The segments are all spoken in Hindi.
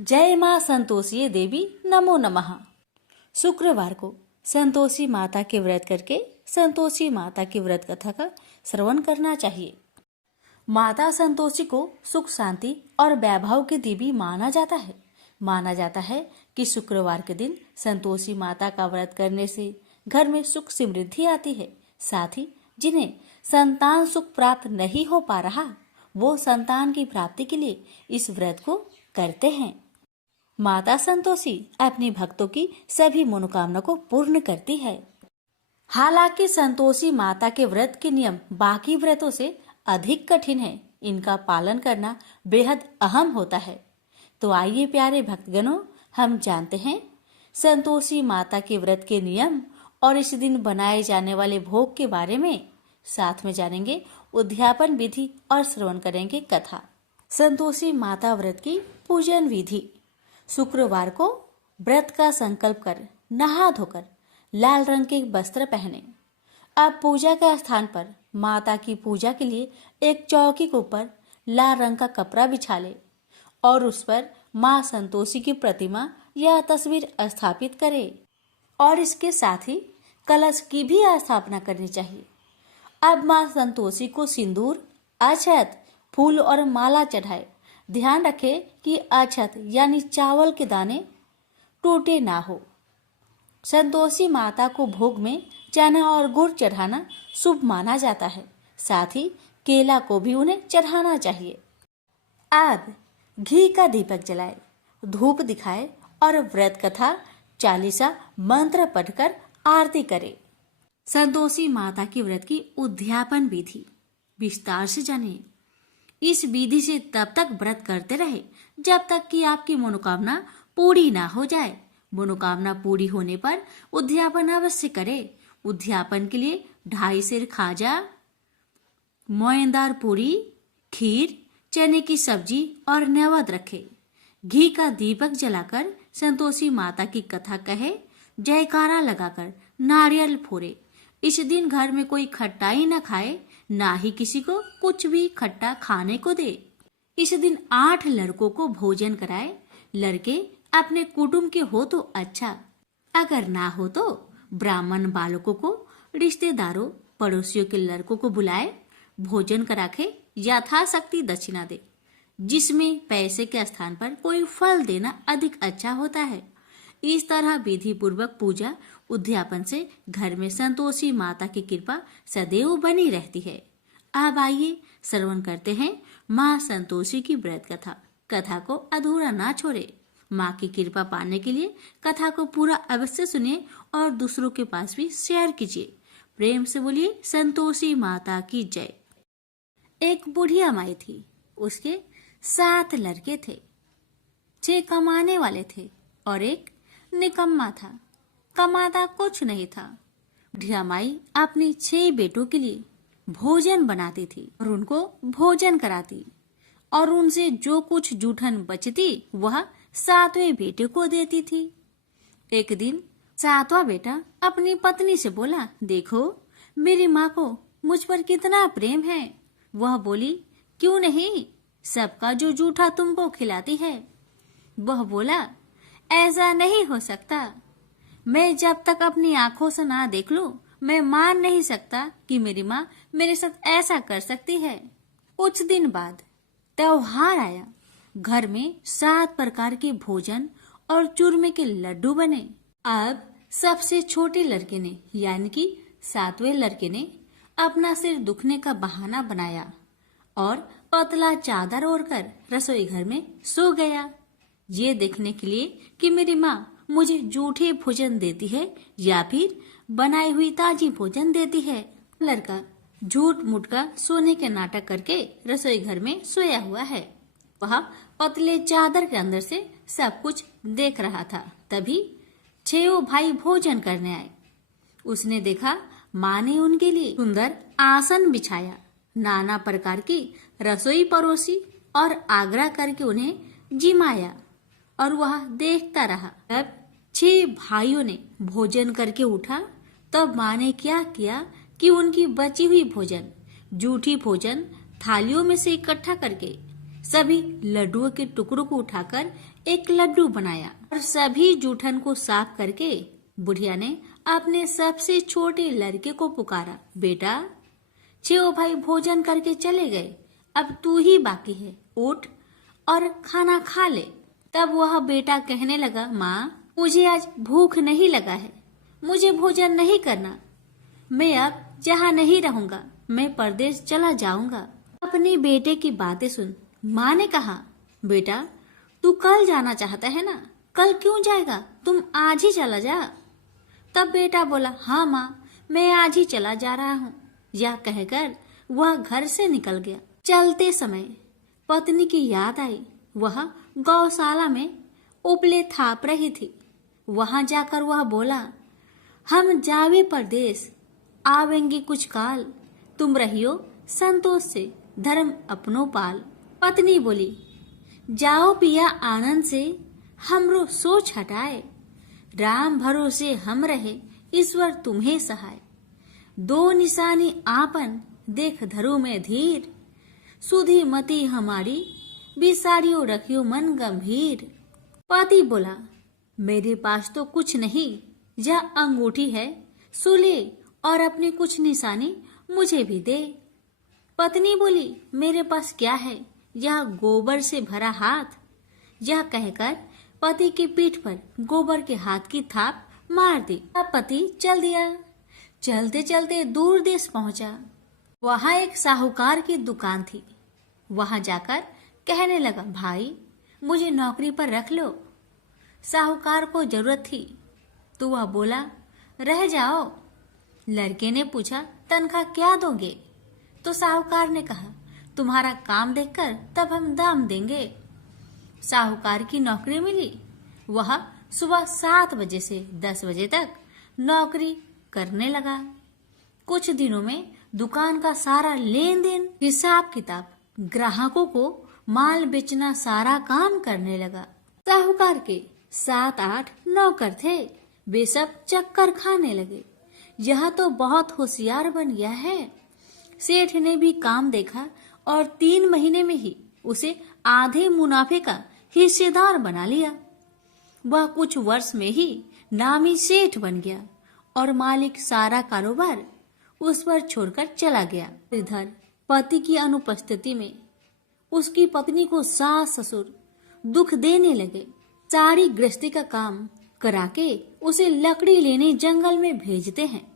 जय माँ संतोषी देवी नमो नमः। शुक्रवार को संतोषी माता के व्रत करके संतोषी माता की व्रत कथा का श्रवण करना चाहिए। माता संतोषी को सुख शांति और वैभव की देवी माना जाता है। माना जाता है कि शुक्रवार के दिन संतोषी माता का व्रत करने से घर में सुख समृद्धि आती है। साथ ही जिन्हें संतान सुख प्राप्त नहीं हो पा रहा, वो संतान की प्राप्ति के लिए इस व्रत को करते हैं। माता संतोषी अपने भक्तों की सभी मनोकामना को पूर्ण करती है। हालांकि संतोषी माता के व्रत के नियम बाकी व्रतों से अधिक कठिन है। इनका पालन करना बेहद अहम होता है। तो आइए प्यारे भक्तगणों, हम जानते हैं संतोषी माता के व्रत के नियम और इस दिन बनाए जाने वाले भोग के बारे में। साथ में जानेंगे उद्यापन विधि और श्रवण करेंगे कथा। संतोषी माता व्रत की पूजन विधि। शुक्रवार को व्रत का संकल्प कर नहा धोकर लाल रंग के वस्त्र पहने। अब पूजा के स्थान पर माता की पूजा के लिए एक चौकी के ऊपर लाल रंग का कपड़ा बिछा ले और उस पर माँ संतोषी की प्रतिमा या तस्वीर स्थापित करे और इसके साथ ही कलश की भी स्थापना करनी चाहिए। अब माँ संतोषी को सिंदूर, अक्षत, फूल और माला चढ़ाए। ध्यान रखे कि अक्षत यानी चावल के दाने टूटे ना हो। संतोषी माता को भोग में चना और गुड़ चढ़ाना शुभ माना जाता है। साथ ही केला को भी उन्हें चढ़ाना चाहिए। अब घी का दीपक जलाए, धूप दिखाए और व्रत कथा चालीसा मंत्र पढ़कर आरती करे। संतोषी माता की व्रत की उद्यापन विधि विस्तार से जानिए। इस विधि से तब तक व्रत करते रहे जब तक कि आपकी मनोकामना पूरी ना हो जाए। मनोकामना पूरी होने पर उद्यापन अवश्य करें। उद्यापन के लिए 2.5 सेर खाजा, मोयनदार पूरी, खीर, चने की सब्जी और नैवेद्य रखे। घी का दीपक जलाकर संतोषी माता की कथा कहे, जयकारा लगाकर नारियल फोड़े। इस दिन घर में कोई खट्टाई न खाए, ना ही किसी को कुछ भी खट्टा खाने को दे। इस दिन 8 लड़कों को भोजन कराए। लड़के अपने कुटुंब के हो तो अच्छा, अगर ना हो तो ब्राह्मण बालकों को, रिश्तेदारों, पड़ोसियों के लड़कों को बुलाए, भोजन कराके यथाशक्ति दक्षिणा दे, जिसमें पैसे के स्थान पर कोई फल देना अधिक अच्छा होता है। इस तरह विधि पूर्वक पूजा उद्यापन से घर में संतोषी माता की कृपा सदैव बनी रहती है। अब आइए श्रवण करते हैं माँ संतोषी की व्रत कथा। कथा को अधूरा ना छोड़े। माँ की कृपा पाने के लिए कथा को पूरा अवश्य सुनिए और दूसरों के पास भी शेयर कीजिए। प्रेम से बोलिए संतोषी माता की जय। एक बुढ़िया माई थी। उसके 7 लड़के थे। 6 कमाने वाले थे और एक निकम्मा था, कमाता कुछ नहीं था। बुढ़िया माई अपनी 6 बेटों के लिए भोजन बनाती थी और उनको भोजन कराती और उनसे जो कुछ जूठन बचती वह 7वें बेटे को देती थी। एक दिन 7वां बेटा अपनी पत्नी से बोला, देखो मेरी माँ को मुझ पर कितना प्रेम है। वह बोली, क्यों नहीं, सबका जो जूठा तुमको खिलाती है। वह बोला, ऐसा नहीं हो सकता। मैं जब तक अपनी आंखों से ना देख लूं, मैं मान नहीं सकता कि मेरी माँ मेरे साथ ऐसा कर सकती है। कुछ दिन बाद त्योहार आया। घर में 7 प्रकार के भोजन और चूरमे के लड्डू बने। अब सबसे छोटे लड़के ने यानी कि 7वें लड़के ने अपना सिर दुखने का बहाना बनाया और पतला चादर ओढ़कर रसोई घर में सो गया, ये देखने के लिए कि मेरी माँ मुझे जूठे भोजन देती है या फिर बनाई हुई ताजी भोजन देती है। लड़का झूठ मूठ का सोने के नाटक करके रसोई घर में सोया हुआ है। वह पतले चादर के अंदर से सब कुछ देख रहा था। तभी 6 भाई भोजन करने आए। उसने देखा माँ ने उनके लिए सुंदर आसन बिछाया, नाना प्रकार की रसोई परोसी और आग्रह करके उन्हें जिमाया और वह देखता रहा। तब 6 भाइयों ने भोजन करके उठा। तब माँ ने क्या किया कि उनकी बची हुई भोजन, जूठी भोजन थालियों में से इकट्ठा करके सभी लड्डुओं के टुकड़ों को उठाकर एक लड्डू बनाया और सभी जूठन को साफ करके बुढ़िया ने अपने सबसे छोटे लड़के को पुकारा, बेटा 6 भाई भोजन करके चले गए, अब तू ही बाकी है, उठ और खाना खा ले। तब वह बेटा कहने लगा, माँ मुझे आज भूख नहीं लगा है, मुझे भोजन नहीं करना, मैं अब जहाँ नहीं रहूंगा, मैं परदेश चला जाऊंगा। अपने बेटे की बातें सुन माँ ने कहा, बेटा तू कल जाना चाहता है ना, कल क्यों जाएगा, तुम आज ही चला जा। तब बेटा बोला, हाँ माँ मैं आज ही चला जा रहा हूँ। यह कहकर वह घर से निकल गया। चलते समय पत्नी की याद आई, वह गौशाला में उपले थाप रही थी। वहां जाकर वह बोला, हम जावे परदेश, आवेंगे कुछ काल, तुम रहियो संतोष से, धर्म अपनो पाल। पत्नी बोली, जाओ पिया आनंद से, हमरो सोच हटाए, राम भरोसे हम रहे, ईश्वर तुम्हें सहाय। दो निशानी आपन, देख धरो में धीर, सुधी मती हमारी, बिसारियो रखियो मन गंभीर। पति बोला, मेरे पास तो कुछ नहीं, यह अंगूठी है, सुले और अपनी कुछ निशानी मुझे भी दे। पत्नी बोली, मेरे पास क्या है, यह गोबर से भरा हाथ। यह कहकर पति की पीठ पर गोबर के हाथ की थाप मार दी। अब पति चल दिया। चलते चलते दूर देश पहुंचा। वहां एक साहूकार की दुकान थी। वहां जाकर कहने लगा, भाई मुझे नौकरी पर रख लो। साहूकार को जरूरत थी तो वह बोला, रह जाओ। लड़के ने पूछा, तनख्वाह क्या दोगे? तो साहूकार ने कहा, तुम्हारा काम देखकर तब हम दाम देंगे। साहूकार की नौकरी मिली। वह सुबह 7 बजे से 10 बजे तक नौकरी करने लगा। कुछ दिनों में दुकान का सारा लेन देन, हिसाब किताब, ग्राहकों को माल बेचना, सारा काम करने लगा। साहूकार के 7-8 नौकर थे। वे सब चक्कर खाने लगे। यह तो बहुत होशियार बन गया है। सेठ ने भी काम देखा और 3 महीने में ही उसे आधे मुनाफे का हिस्सेदार बना लिया। वह कुछ वर्ष में ही नामी सेठ बन गया और मालिक सारा कारोबार उस पर छोड़कर चला गया। इधर पति की अनुपस्थिति में उसकी पत्नी को सास ससुर दुख देने लगे। सारी गृहस्थी का काम करा के उसे लकड़ी लेने जंगल में भेजते हैं।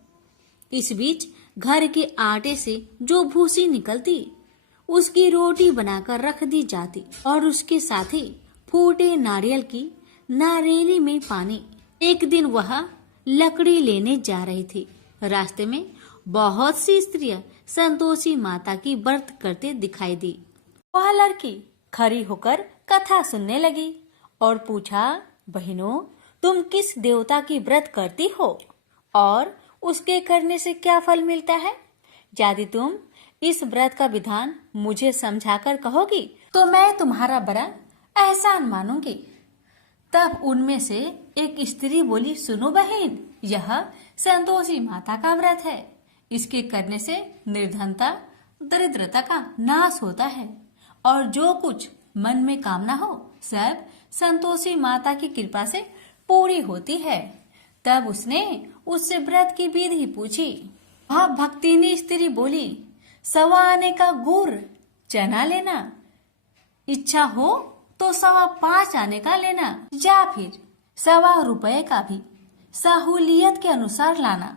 इस बीच घर के आटे से जो भूसी निकलती उसकी रोटी बनाकर रख दी जाती और उसके साथ ही फूटे नारियल की नारेली में पानी। एक दिन वह लकड़ी लेने जा रही थी। रास्ते में बहुत सी स्त्रियां संतोषी माता की व्रत करते दिखाई दी। वह लड़की खड़ी होकर कथा सुनने लगी और पूछा, बहनों तुम किस देवता की व्रत करती हो और उसके करने से क्या फल मिलता है? यदि तुम इस व्रत का विधान मुझे समझाकर कहोगी तो मैं तुम्हारा बड़ा एहसान मानूंगी। तब उनमें से एक स्त्री बोली, सुनो बहन, यह संतोषी माता का व्रत है। इसके करने से निर्धनता, दरिद्रता का नाश होता है और जो कुछ मन में कामना हो सब संतोषी माता की कृपा से पूरी होती है। तब उसने उससे व्रत की विधि पूछी। वह भक्तिनी स्त्री बोली, 1.25 आने का गुड़ चना लेना, इच्छा हो तो 5.25 आने का लेना, या फिर 1.25 रुपए का भी सहूलियत के अनुसार लाना।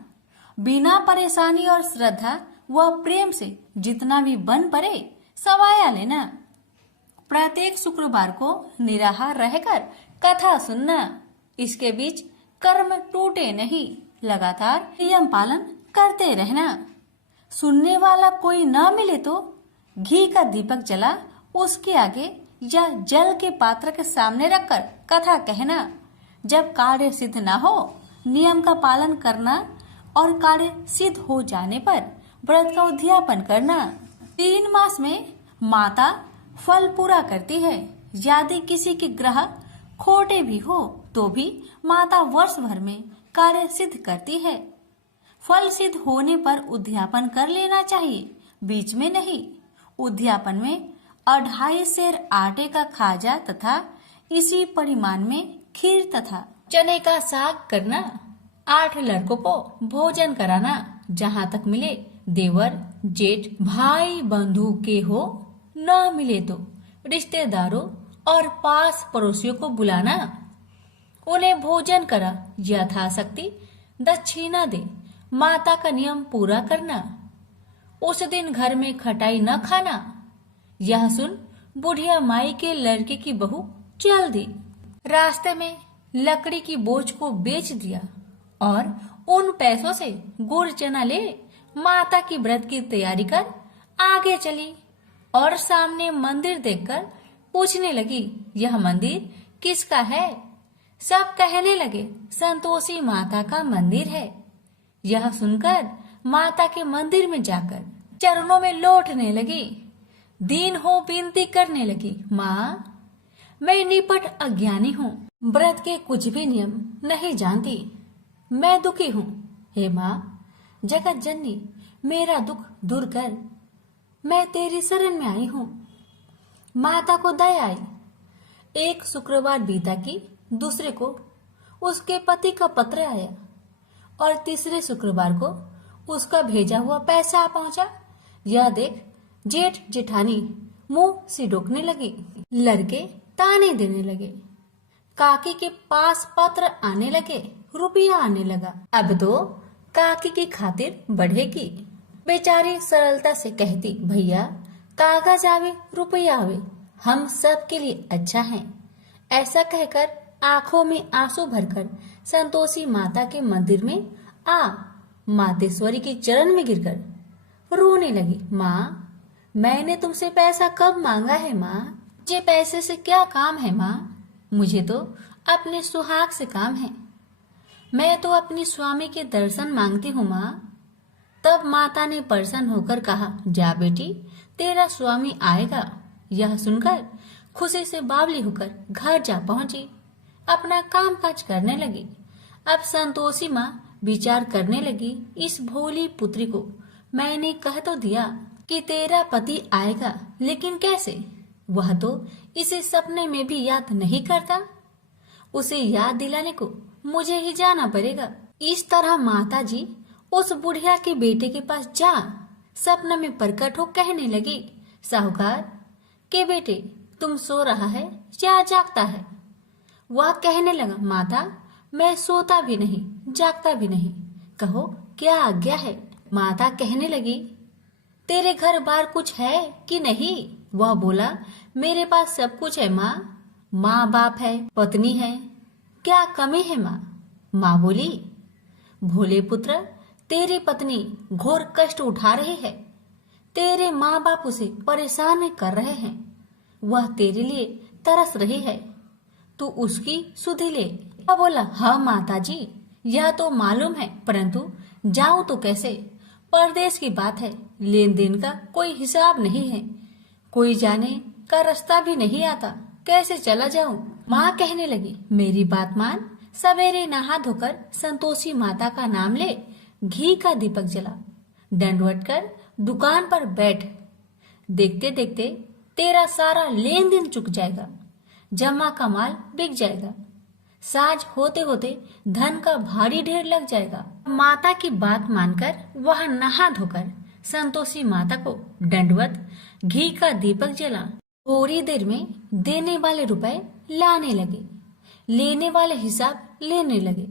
बिना परेशानी और श्रद्धा व प्रेम से जितना भी बन पड़े 1.25 लेना। प्रत्येक शुक्रवार को निराहार रहकर कथा सुनना। इसके बीच कर्म टूटे नहीं, लगातार नियम पालन करते रहना। सुनने वाला कोई न मिले तो घी का दीपक जला उसके आगे या जल के पात्र के सामने रखकर कथा कहना। जब कार्य सिद्ध न हो नियम का पालन करना और कार्य सिद्ध हो जाने पर व्रत का उद्यापन करना। 3 मास में माता फल पूरा करती है। यदि किसी के ग्रह खोटे भी हो तो भी माता वर्ष भर में कार्य सिद्ध करती है। फल सिद्ध होने पर उद्यापन कर लेना चाहिए, बीच में नहीं। उद्यापन में और 2.5 सेर आटे का खाजा तथा इसी परिमाण में खीर तथा चने का साग करना। 8 लड़कों को भोजन कराना, जहाँ तक मिले देवर जेठ भाई बंधु के हो, न मिले तो रिश्तेदारों और पास पड़ोसियों को बुलाना। उन्हें भोजन करा, यथाशक्ति दक्षिणा दे, माता का नियम पूरा करना। उस दिन घर में खटाई न खाना। यह सुन बुढ़िया माई के लड़के की बहू चल दी। रास्ते में लकड़ी की बोझ को बेच दिया और उन पैसों से गुड़ चना ले माता की व्रत की तैयारी कर आगे चली और सामने मंदिर देखकर पूछने लगी, यह मंदिर किसका है? सब कहने लगे, संतोषी माता का मंदिर है। यह सुनकर माता के मंदिर में जाकर चरणों में लौटने लगी। दीन हो विनती करने लगी, माँ मैं निपट अज्ञानी हूँ, व्रत के कुछ भी नियम नहीं जानती, मैं दुखी हूँ। हे माँ जगत जननी, मेरा दुख दूर कर, मैं तेरी शरण में आई हूँ। माता को दया आई। एक शुक्रवार बीता कि दूसरे को उसके पति का पत्र आया और तीसरे शुक्रवार को उसका भेजा हुआ पैसा आ पहुंचा। यह देख जेठ जेठानी मुंह सिडोकने लगी। लड़के ताने देने लगे। काकी के पास पत्र आने लगे, रुपया आने लगा। अब तो काकी की खातिर बढ़ेगी। बेचारी सरलता से कहती, भैया कागज आवे रुपया आवे, हम सब के लिए अच्छा है। ऐसा कहकर आंखों में आंसू भरकर संतोषी माता के मंदिर में आ मातेश्वरी के चरण में गिरकर रोने लगी। माँ मैंने तुमसे पैसा कब मांगा है माँ? मुझे पैसे से क्या काम है माँ? मुझे तो अपने सुहाग से काम है। मैं तो अपनी स्वामी के दर्शन मांगती हूँ माँ। तब माता ने प्रसन्न होकर कहा, जा बेटी तेरा स्वामी आएगा। यह सुनकर खुशी से बावली होकर घर जा पहुंची, अपना काम काज करने लगी। अब संतोषी माँ विचार करने लगी, इस भोली पुत्री को मैंने कह तो दिया कि तेरा पति आएगा, लेकिन कैसे? वह तो इसे सपने में भी याद नहीं करता। उसे याद दिलाने को मुझे ही जाना पड़ेगा। इस तरह माता जी उस बुढ़िया के बेटे के पास जा सपना में प्रकट हो कहने लगी, साहूकार के बेटे तुम सो रहा है या जागता है? वह कहने लगा, माता मैं सोता भी नहीं जागता भी नहीं, कहो क्या आज्ञा है? माता कहने लगी, तेरे घर बार कुछ है कि नहीं? वह बोला, मेरे पास सब कुछ है माँ, माँ बाप है, पत्नी है, क्या कमी है माँ? माँ बोली, भोले पुत्र तेरी पत्नी घोर कष्ट उठा रही है, तेरे माँ बाप उसे परेशान कर रहे हैं, वह तेरे लिए तरस रही है, तू उसकी सुधि ले। वह बोला, हाँ माता जी यह तो मालूम है, परंतु जाऊं तो कैसे? परदेश की बात है, लेन देन का कोई हिसाब नहीं है, कोई जाने का रास्ता भी नहीं आता, कैसे चला जाऊं? माँ कहने लगी, मेरी बात मान, सवेरे नहा धोकर संतोषी माता का नाम ले, घी का दीपक जला, दंडवत कर दुकान पर बैठ, देखते देखते तेरा सारा लेन देन चुक जाएगा, जमा का माल बिक जाएगा, साज होते होते धन का भारी ढेर लग जाएगा। माता की बात मानकर वह नहा धोकर संतोषी माता को दंडवत घी का दीपक जला। थोड़ी देर में देने वाले रुपए लाने लगे, लेने वाले हिसाब लेने लगे।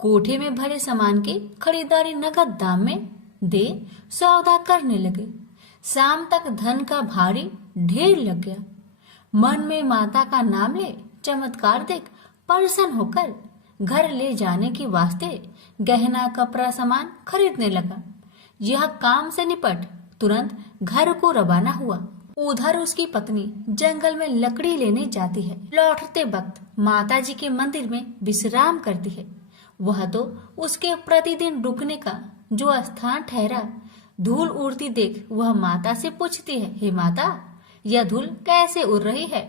कोठे में भरे सामान की खरीदारी नगद दाम में दे सौदा करने लगे। शाम तक धन का भारी ढेर लग गया। मन में माता का नाम ले चमत्कार देख प्रसन्न होकर घर ले जाने के वास्ते गहना कपड़ा सामान खरीदने लगा। यह काम से निपट तुरंत घर को रवाना हुआ। उधर उसकी पत्नी जंगल में लकड़ी लेने जाती है। लौटते वक्त माता जी के मंदिर में विश्राम करती है। वह तो उसके प्रतिदिन रुकने का जो स्थान ठहरा। धूल उड़ती देख वह माता से पूछती है, हे माता यह धूल कैसे उड़ रही है?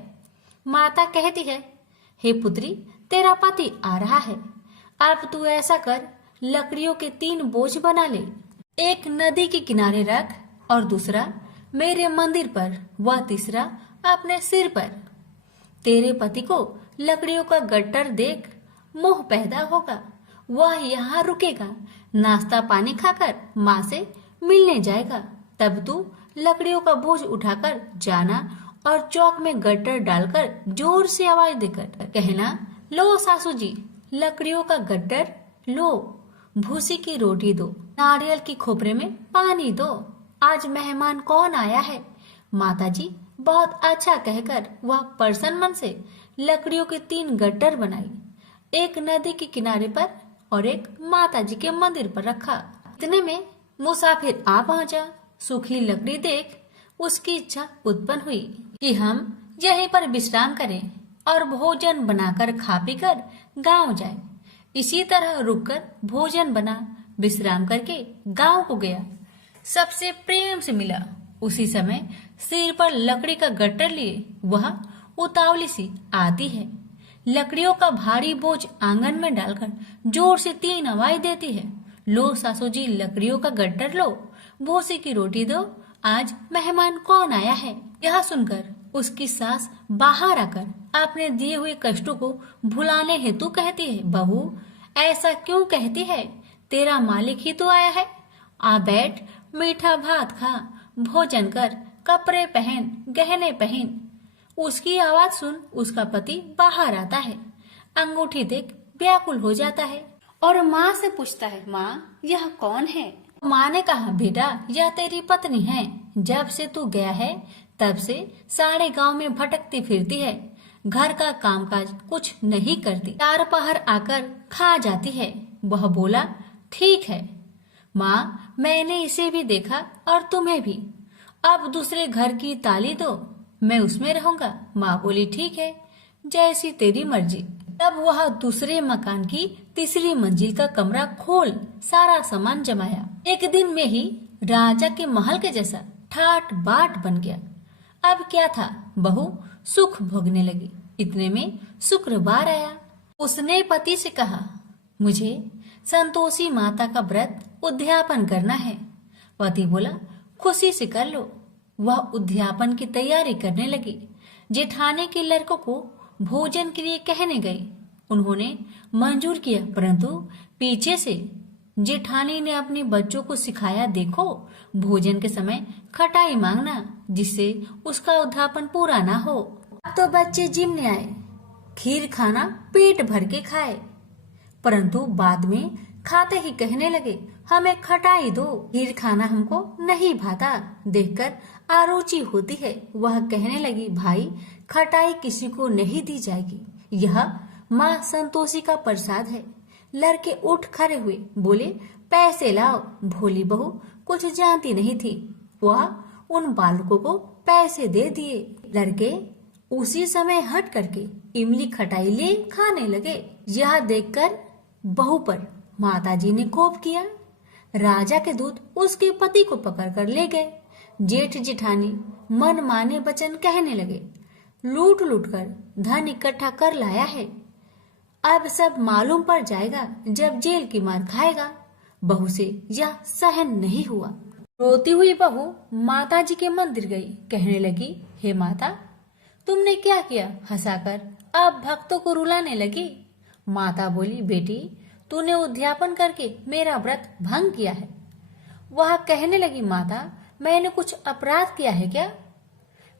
माता कहती है, हे पुत्री तेरा पति आ रहा है, अब तू ऐसा कर लकड़ियों के 3 बोझ बना ले, एक नदी के किनारे रख और दूसरा मेरे मंदिर पर, वह तीसरा अपने सिर पर। तेरे पति को लकड़ियों का गट्टर देख मोह पैदा होगा, वह यहाँ रुकेगा, नाश्ता पानी खाकर माँ से मिलने जाएगा। तब तू लकड़ियों का बोझ उठाकर जाना और चौक में गट्टर डालकर जोर से आवाज देकर कहना, लो सासू जी, लकड़ियों का गट्टर लो, भूसी की रोटी दो, नारियल की खोपरे में पानी दो, आज मेहमान कौन आया है। माताजी बहुत अच्छा कहकर वह प्रसन्न मन से लकड़ियों के 3 गट्टर बनाई, एक नदी के किनारे पर और एक माताजी के मंदिर पर रखा। इतने में मुसाफिर आ पहुंचा। सूखी लकड़ी देख उसकी इच्छा उत्पन्न हुई कि हम यहीं पर विश्राम करें और भोजन बनाकर खा पीकर गांव जाए। इसी तरह रुककर भोजन बना, विश्राम करके गांव को गया, सबसे प्रेम से मिला। उसी समय सिर पर लकड़ी का गट्टर लिए वह उतावली सी आती है, लकड़ियों का भारी बोझ आंगन में डालकर जोर से 3 आवाज देती है, लो सासू जी, लकड़ियों का गट्टर लो, भूसी की रोटी दो, आज मेहमान कौन आया है। यह सुनकर उसकी सास बाहर आकर अपने दिए हुए कष्टों को भुलाने हेतु कहती है, बहू ऐसा क्यों कहती है, तेरा मालिक ही तो आया है, आ बैठ, मीठा भात खा, भोजन कर, कपड़े पहन, गहने पहन। उसकी आवाज सुन उसका पति बाहर आता है, अंगूठी देख व्याकुल हो जाता है और माँ से पूछता है, माँ यह कौन है। माँ ने कहा, बेटा यह तेरी पत्नी है, जब से तू गया है तब से सारे गांव में भटकती फिरती है, घर का कामकाज कुछ नहीं करती, 4 पहर आकर खा जाती है। वह बोला, ठीक है माँ, मैंने इसे भी देखा और तुम्हें भी, अब दूसरे घर की ताली दो, मैं उसमें रहूंगा। माँ बोली, ठीक है, जैसी तेरी मर्जी। तब वह दूसरे मकान की तीसरी मंजिल का कमरा खोल सारा सामान जमाया। एक दिन में ही राजा के महल के जैसा ठाट बाट बन गया। अब क्या था, बहू सुख भोगने लगी। इतने में शुक्रवार आया। उसने पति से कहा, मुझे संतोषी माता का व्रत उद्यापन करना है। पति बोला, खुशी से कर लो। वह उद्यापन की तैयारी करने लगी। जेठानी के लड़कों को भोजन के लिए कहने गई। उन्होंने मंजूर किया, परंतु पीछे से जेठानी ने अपने बच्चों को सिखाया, देखो भोजन के समय खटाई मांगना, जिससे उसका उद्यापन पूरा ना हो। अब तो बच्चे जिमने आए, खीर खाना पेट भर के खाए, परंतु बाद में खाते ही कहने लगे, हमें खटाई दो, खीर खाना हमको नहीं भाता, देखकर आरुचि होती है। वह कहने लगी, भाई खटाई किसी को नहीं दी जाएगी, यह माँ संतोषी का प्रसाद है। लड़के उठ खड़े हुए, बोले, पैसे लाओ। भोली बहू कुछ जानती नहीं थी, वह उन बालकों को पैसे दे दिए। लड़के उसी समय हट करके इमली खटाई ले खाने लगे। यह देखकर बहू पर माताजी ने कोप किया। राजा के दूत उसके पति को पकड़कर ले गए। जेठ जेठानी मन माने वचन कहने लगे, लूट लूट कर धन इकट्ठा कर लाया है, अब सब मालूम पड़ जाएगा जब जेल की मार खाएगा। बहू से यह सहन नहीं हुआ। रोती हुई बहू माताजी के मंदिर गई, कहने लगी, हे माता, तुमने क्या किया, हंसाकर अब भक्तों को रुलाने लगी। माता बोली, बेटी तूने उद्यापन करके मेरा व्रत भंग किया है। वह कहने लगी, माता मैंने कुछ अपराध किया है क्या?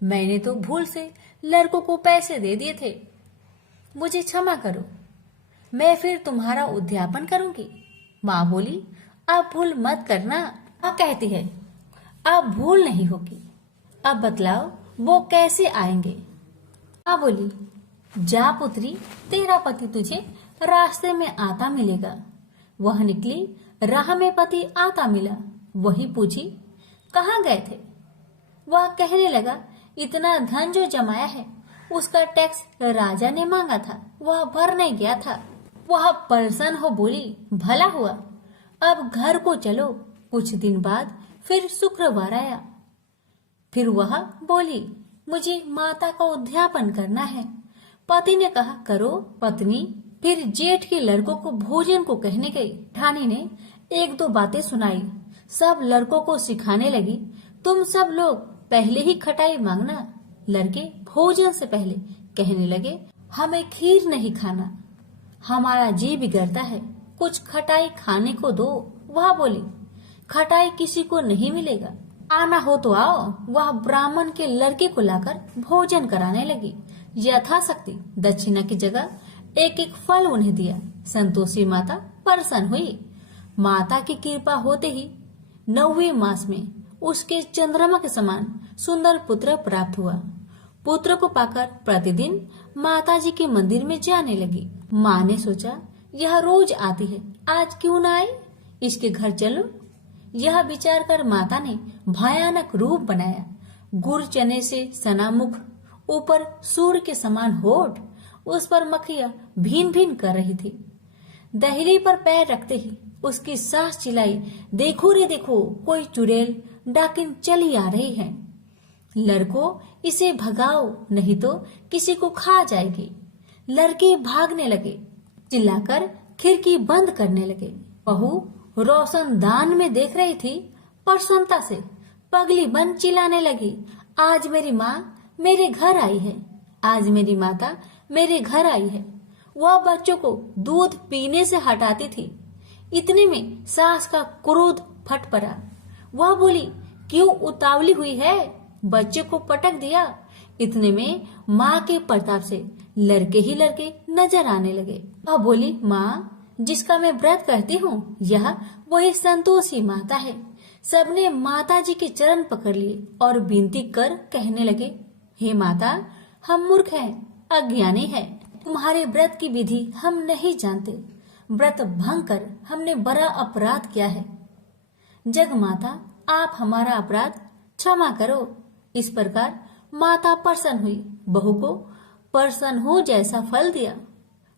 मैंने तो भूल से लड़कों को पैसे दे दिए थे, मुझे क्षमा करो, मैं फिर तुम्हारा उद्यापन करूंगी। माँ बोली, अब भूल मत करना। माँ कहती है, अब भूल नहीं होगी, अब बतलाओ वो कैसे आएंगे। माँ बोली, जा पुत्री, तेरा पति तुझे रास्ते में आता मिलेगा। वह निकली, राह में पति आता मिला। वही पूछी, कहाँ गए थे? वह कहने लगा, इतना धन जो जमाया है उसका टैक्स राजा ने मांगा था, वह भरने गया था। वह परेशान हो बोली, भला हुआ, अब घर को चलो। कुछ दिन बाद फिर शुक्रवार आया। फिर वह बोली, मुझे माता का उद्यापन करना है। पति ने कहा, करो। पत्नी फिर जेठ के लड़कों को भोजन को कहने गई। ठानी ने 1-2 बातें सुनाई, सब लड़कों को सिखाने लगी, तुम सब लोग पहले ही खटाई मांगना। लड़के भोजन से पहले कहने लगे, हमें खीर नहीं खाना, हमारा जी बिगड़ता है, कुछ खटाई खाने को दो। वह बोली, खटाई किसी को नहीं मिलेगा, आना हो तो आओ। वह ब्राह्मण के लड़के को लाकर भोजन कराने लगी। यथाशक्ति दक्षिणा की जगह एक एक फल उन्हें दिया। संतोषी माता प्रसन्न हुई। माता की कृपा होते ही 9वें मास में उसके चंद्रमा के समान सुंदर पुत्र प्राप्त हुआ। पुत्र को पाकर प्रतिदिन माता जी के मंदिर में जाने लगी। माँ ने सोचा, यह रोज आती है, आज क्यों न आए, इसके घर चलो। यह विचार कर माता ने भयानक रूप बनाया। गुड़ चने से सना मुख, ऊपर सूर्य के समान होठ, उस पर मक्खियां भीन भीन कर रही थी। दहली पर पैर रखते ही उसकी सास चिल्लाई, देखो रे देखो, कोई चुड़ैल डाकिन चली आ रही है, लड़को इसे भगाओ नहीं तो किसी को खा जाएगी। लड़के भागने लगे, चिल्लाकर खिड़की बंद करने लगे। बहू रोशन दान में देख रही थी, प्रसन्नता से पगली बन चिल्लाने लगी, आज मेरी माँ मेरे घर आई है, आज मेरी माता मेरे घर आई है। वह बच्चों को दूध पीने से हटाती थी। इतने में सास का क्रोध फट पड़ा। वह बोली, क्यों उतावली हुई है, बच्चे को पटक दिया। इतने में माँ के प्रताप से लड़के ही लड़के नजर आने लगे। वह बोली, माँ जिसका मैं व्रत करती हूँ, यह वही संतोषी माता है। सबने माता जी के चरण पकड़ लिए और विनती कर कहने लगे, हे माता, हम मूर्ख हैं, अज्ञानी हैं, तुम्हारे व्रत की विधि हम नहीं जानते, व्रत भंग कर हमने बड़ा अपराध किया है। जग माता, आप हमारा अपराध क्षमा करो। इस प्रकार माता प्रसन्न हुई। बहू को प्रसन्न हो जैसा फल दिया,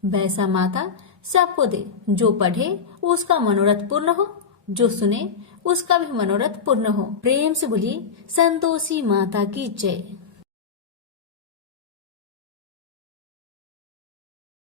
वैसा माता सबको दे। जो पढ़े उसका मनोरथ पूर्ण हो, जो सुने उसका भी मनोरथ पूर्ण हो। प्रेम से बोलिए संतोषी माता की जय।